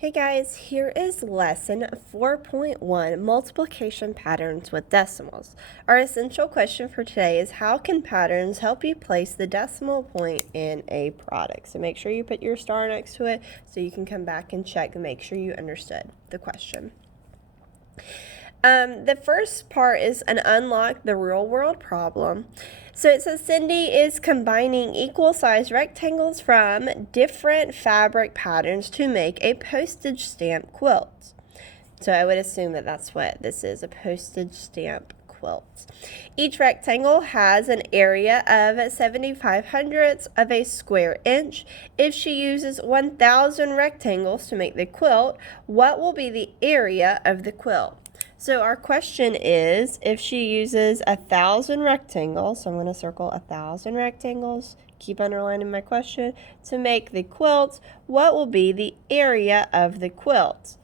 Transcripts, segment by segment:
Hey guys, here is lesson 4.1, multiplication patterns with decimals. Our essential question for today is how can patterns help you place the decimal point in a product? So make sure you put your star next to it so you can come back and check and make sure you understood the question. The first part is an unlock the real world problem. So it says Cindy is combining equal size rectangles from different fabric patterns to make a postage stamp quilt. So I would assume that that's what this is, a postage stamp quilt. Each rectangle has an area of 75 hundredths of a square inch. If she uses 1,000 rectangles to make the quilt, what will be the area of the quilt? So our question is, if she uses 1,000 rectangles, so I'm going to circle 1,000 rectangles, keep underlining my question, to make the quilt, what will be the area of the quilt?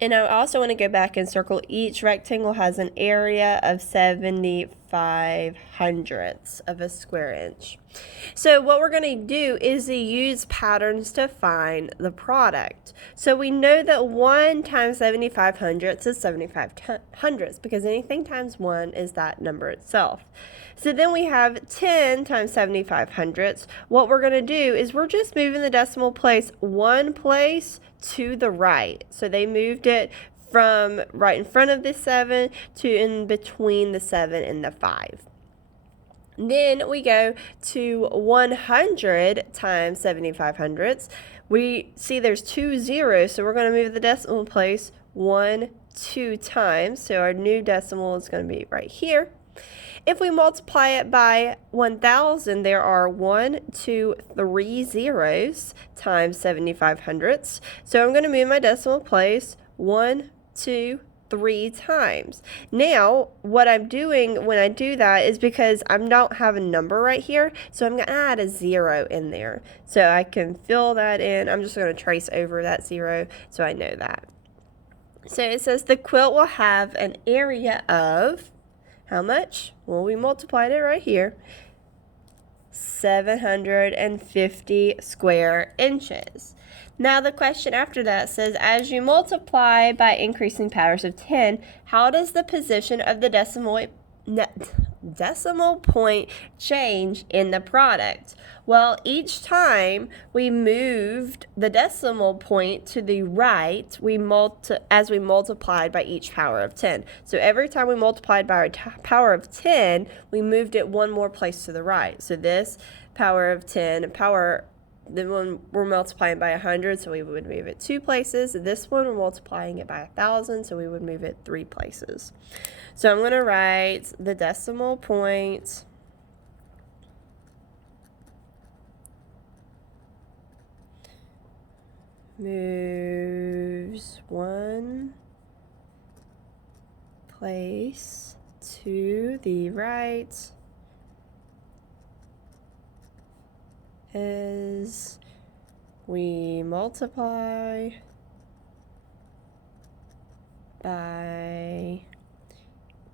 And I also want to go back and circle each rectangle has an area of 75 hundredths of a square inch. So what we're going to do is use patterns to find the product. So we know that 1 times 75 hundredths is 75 hundredths because anything times 1 is that number itself. So then we have 10 times 75 hundredths. What we're going to do is we're just moving the decimal place one place to the right. So they moved it from right in front of the 7 to in between the 7 and the 5. Then we go to 100 times 75 hundredths. We see there's 2 zeros, so we're going to move the decimal place 2 times. So our new decimal is going to be right here. If we multiply it by 1,000, there are 1, 2, 3 zeros times 75 hundredths. So I'm going to move my decimal place 1, 2, 3 times. Now, what I'm doing when I do that is because I don't have a number right here, so I'm going to add a 0 in there. So I can fill that in. I'm just going to trace over that 0 so I know that. So it says the quilt will have an area of how much? Well, we multiplied it right here. 750 square inches. Now the question after that says, as you multiply by increasing powers of 10, how does the position of the decimal point change in the product? Well, each time we moved the decimal point to the right, as we multiplied by each power of 10. So every time we multiplied by our power of 10, we moved it one more place to the right. So this power of 10, then when we're multiplying by 100, so we would move it 2 places. This one, we're multiplying it by 1,000, so we would move it 3 places. So I'm going to write the decimal point moves 1 place to the right as we multiply by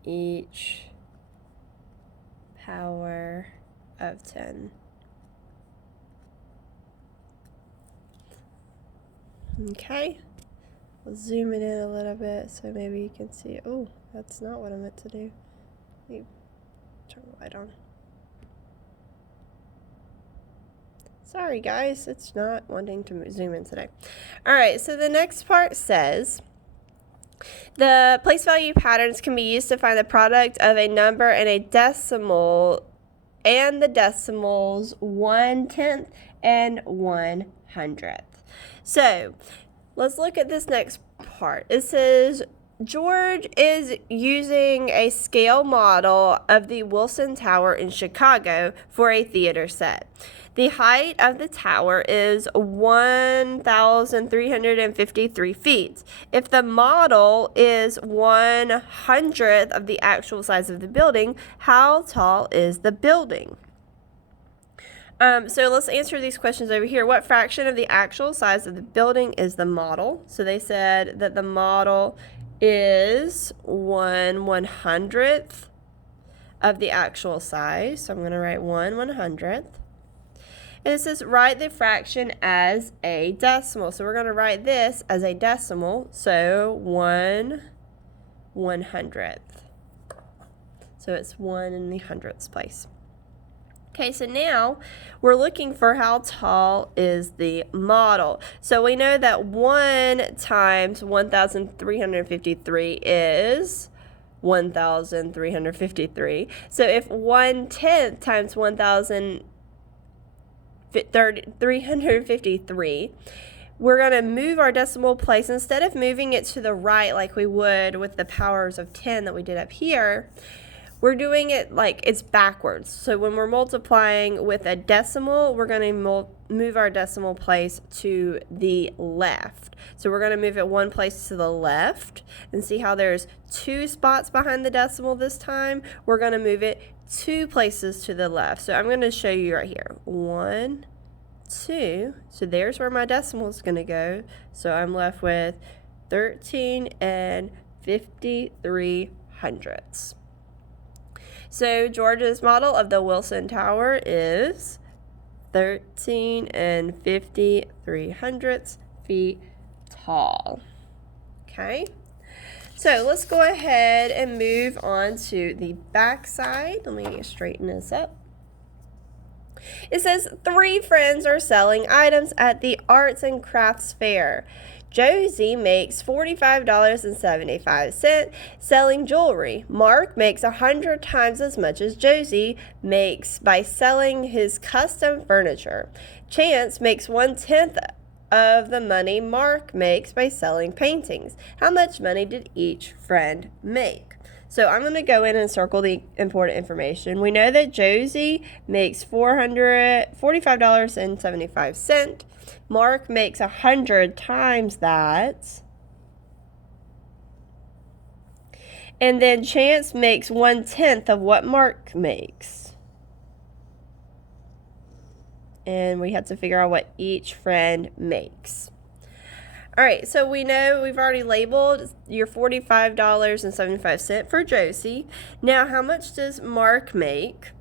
each power of 10. Okay, we'll zoom it in a little bit so maybe you can see. Oh, that's not what I meant to do. Let me turn the light on. Sorry guys, it's not wanting to zoom in today. Alright, so the next part says, the place value patterns can be used to find the product of a number and a decimal and the decimals 1/10 and 1/100th. So let's look at this next part. It says George is using a scale model of the Wilson Tower in Chicago for a theater set. The height of the tower is 1,353 feet. If the model is 1/100th of the actual size of the building, how tall is the building? So let's answer these questions over here. What fraction of the actual size of the building is the model? So they said that the model is 1/100th of the actual size. So I'm going to write 1/100th. And it says write the fraction as a decimal. So we're going to write this as a decimal. So 1/100th. So it's 1 in the hundredths place. Okay, so now we're looking for how tall is the model. So we know that 1 times 1,353 is 1,353. So if 1/10 times 1,353, we're going to move our decimal place. Instead of moving it to the right like we would with the powers of 10 that we did up here, we're doing it like it's backwards. So when we're multiplying with a decimal, we're going to move our decimal place to the left. So we're going to move it one place to the left, and see how there's 2 spots behind the decimal this time. We're going to move it 2 places to the left. So I'm going to show you right here. 1, 2. So there's where my decimal is going to go. So I'm left with 13 and 53 hundredths. So George's model of the Wilson Tower is 13 and 53 hundredths feet tall. Okay, so let's go ahead and move on to the back side. Let me straighten this up. It says 3 friends are selling items at the Arts and Crafts Fair. Josie makes $45.75 selling jewelry. Mark makes 100 times as much as Josie makes by selling his custom furniture. Chance makes 1/10 of the money Mark makes by selling paintings. How much money did each friend make? So I'm going to go in and circle the important information. We know that Josie makes $45.75. Mark makes 100 times that. And then Chance makes 1/10 of what Mark makes. And we have to figure out what each friend makes. All right, so we know we've already labeled your $45.75 for Josie. Now, how much does Mark make?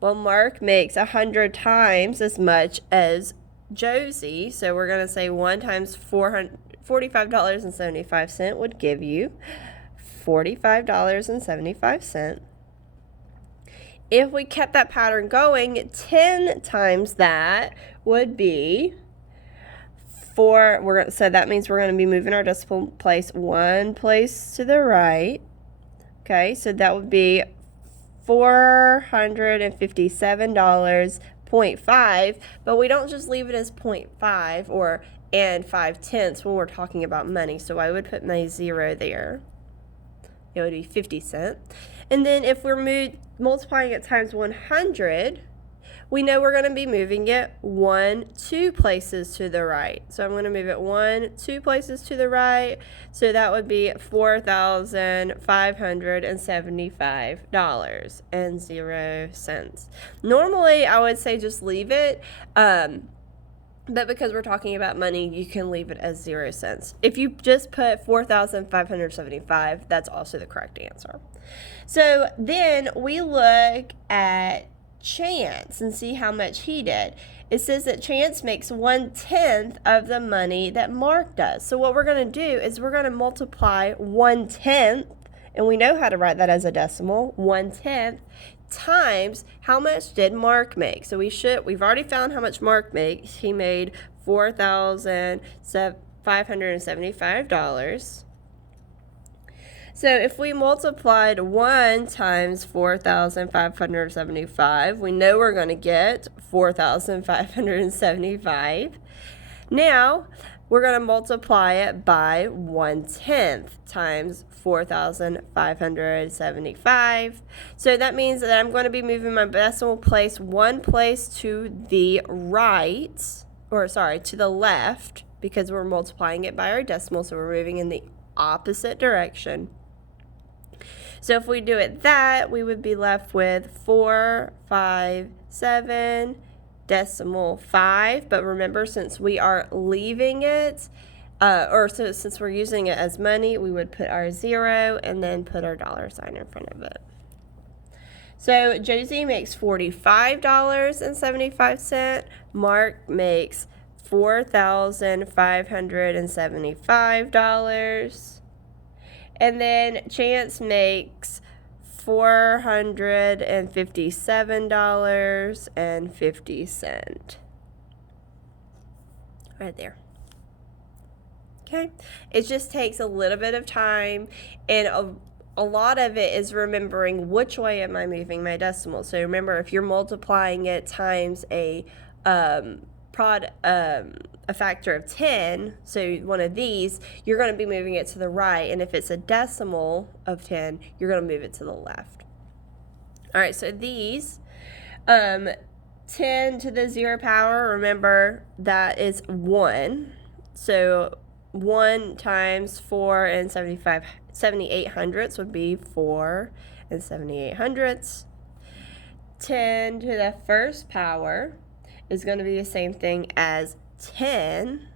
Well, Mark makes 100 times as much as Josie. So we're going to say 1 times $45.75 would give you $45.75. If we kept that pattern going, 10 times that would be 4. So that means we're going to be moving our decimal place 1 place to the right. Okay, so that would be $457.5, but we don't just leave it as 0.5 or and 5/10 when we're talking about money. So I would put my 0 there. It would be 50 cents. And then if we're multiplying it times 100, we know we're going to be moving it 2 places to the right. So I'm going to move it 2 places to the right. So that would be $4,575.00. Normally, I would say just leave it. But because we're talking about money, you can leave it as 0 cents. If you just put 4,575, that's also the correct answer. So then we look at Chance and see how much he did. It says that Chance makes 1/10 of the money that Mark does. So what we're going to do is we're going to multiply 1/10, and we know how to write that as a decimal, 1/10 times how much did Mark make. So we've already found how much Mark makes. He made $4,575. So if we multiplied 1 times 4,575, we know we're going to get 4,575. Now, we're going to multiply it by 1/10 times 4,575. So that means that I'm going to be moving my decimal place 1 place to the right, to the left, because we're multiplying it by our decimal, so we're moving in the opposite direction. So if we do it that, we would be left with 457.5. But remember, since we are leaving it, since we're using it as money, we would put our 0 and then put our $ in front of it. So Josie makes $45.75. Mark makes $4,575. And then Chance makes $457.50. Right there. Okay, it just takes a little bit of time, and a lot of it is remembering which way am I moving my decimal. So remember, if you're multiplying it times a factor of 10, so one of these, you're going to be moving it to the right, and if it's a decimal of 10, you're going to move it to the left. All right, so these 10 to the 0 power, remember that is 1. So 1 times 4 and 78 hundredths would be 4 and 78 hundredths. 10 to the first power is going to be the same thing as 10.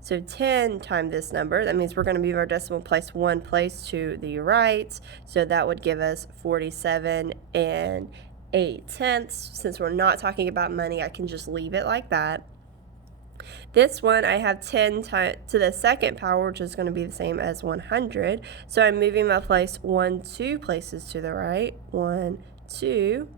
So 10 times this number, that means we're going to move our decimal place 1 place to the right. So that would give us 47 and 8/10. Since we're not talking about money, I can just leave it like that. This one, I have 10 to the second power, which is going to be the same as 100. So I'm moving my place 2 places to the right. 1, 2.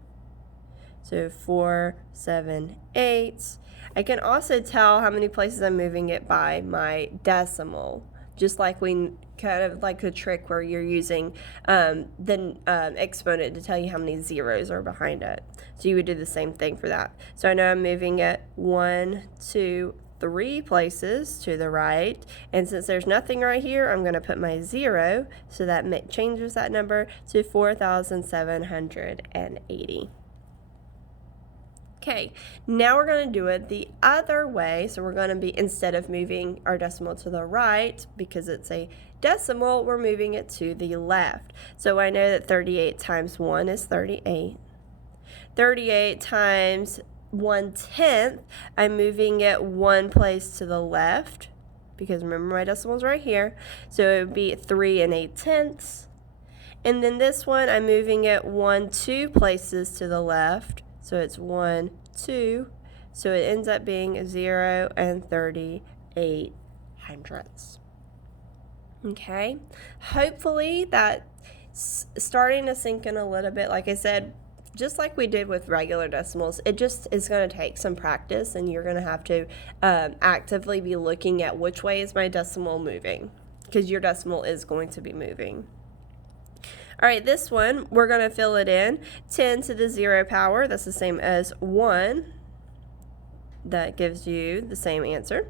So 4, 7, 8. I can also tell how many places I'm moving it by my decimal, just like we kind of like the trick where you're using the exponent to tell you how many zeros are behind it. So you would do the same thing for that. So I know I'm moving it 1, 2, 3 places to the right, and since there's nothing right here, I'm going to put my 0, so that changes that number to 4,780. Okay, now we're going to do it the other way. So we're going to be, instead of moving our decimal to the right, because it's a decimal, we're moving it to the left. So I know that 38 times 1 is 38. 38 times 1/10, I'm moving it 1 place to the left, because remember my decimal's right here. So it would be 3 and 8/10. And then this one, I'm moving it 2 places to the left. So it's 1, 2. So it ends up being 0 and 38 hundredths. Okay, hopefully that's starting to sink in a little bit. Like I said, just like we did with regular decimals, it just is going to take some practice, and you're going to have to actively be looking at which way is my decimal moving, because your decimal is going to be moving. All right, this one, we're going to fill it in. 10 to the 0 power, that's the same as 1. That gives you the same answer.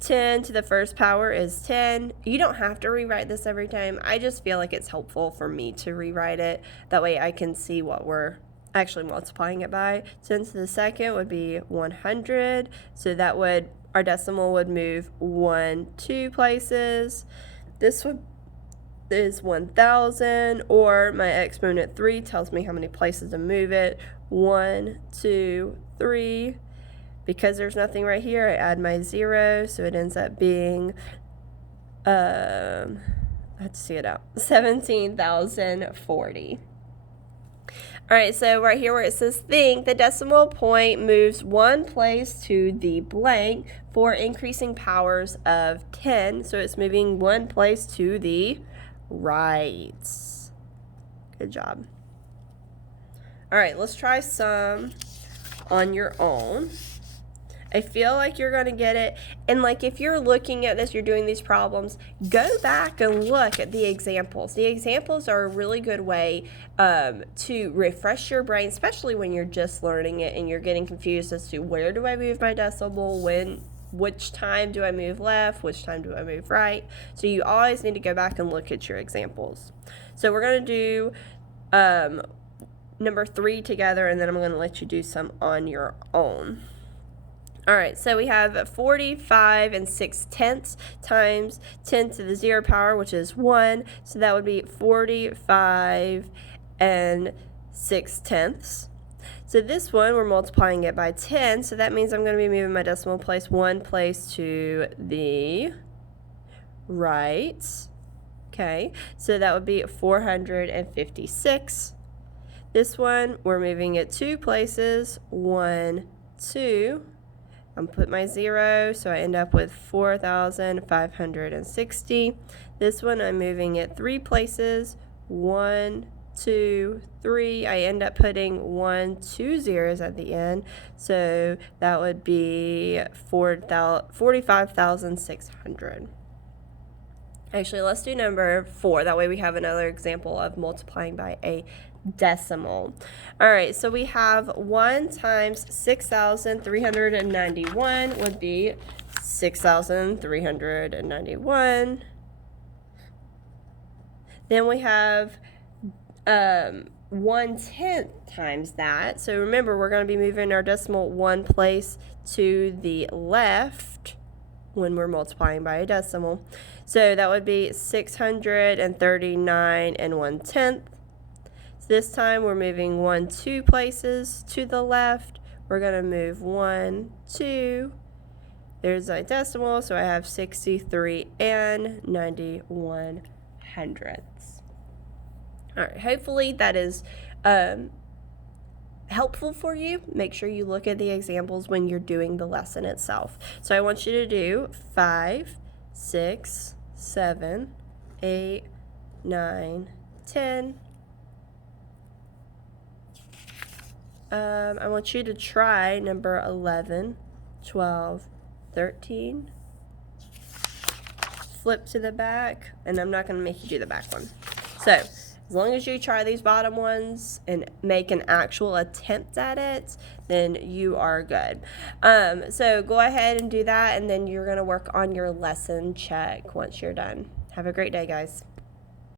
10 to the first power is 10. You don't have to rewrite this every time. I just feel like it's helpful for me to rewrite it. That way I can see what we're actually multiplying it by. 10 to the second would be 100. So that would, our decimal would move 1, 2 places. This would is 1,000, or my exponent 3 tells me how many places to move it. 1, 2, 3. Because there's nothing right here, I add my 0, so it ends up being, let's see it out, 17,040. All right, so right here where it says think, the decimal point moves 1 place to the blank for increasing powers of 10. So it's moving 1 place to the right. Good job. All right, let's try some on your own. I feel like you're going to get it. And like if you're looking at this, you're doing these problems, go back and look at the examples. The examples are a really good way to refresh your brain, especially when you're just learning it and you're getting confused as to where do I move my decimal, which time do I move left, which time do I move right. So you always need to go back and look at your examples. So we're going to do number 3 together, and then I'm going to let you do some on your own. All right, so we have 45 and 6/10 times 10 to the 0 power, which is 1. So that would be 45 and 6/10. So this one, we're multiplying it by 10, so that means I'm going to be moving my decimal place 1 place to the right. Okay, so that would be 456. This one, we're moving it 2 places, 1, 2. I'm put my 0, so I end up with 4,560. This one, I'm moving it 3 places, 1, 2, 3. I end up putting 1, 2 zeros at the end, so that would be 45,600. Actually, let's do number 4. That way we have another example of multiplying by a decimal. All right, so we have 1 times 6,391 would be 6,391. Then we have 1/10 times that. So remember, we're going to be moving our decimal 1 place to the left when we're multiplying by a decimal. So that would be 639 and 1/10. This time we're moving 1, 2 places to the left. We're going to move 1, 2. There's a decimal, so I have 63 and 91 hundredths. All right, hopefully that is helpful for you. Make sure you look at the examples when you're doing the lesson itself. So I want you to do 5, 6, 7, 8, 9, 10. I want you to try number 11, 12, 13. Flip to the back, and I'm not going to make you do the back one. So as long as you try these bottom ones and make an actual attempt at it, then you are good. So go ahead and do that, and then you're going to work on your lesson check once you're done. Have a great day, guys.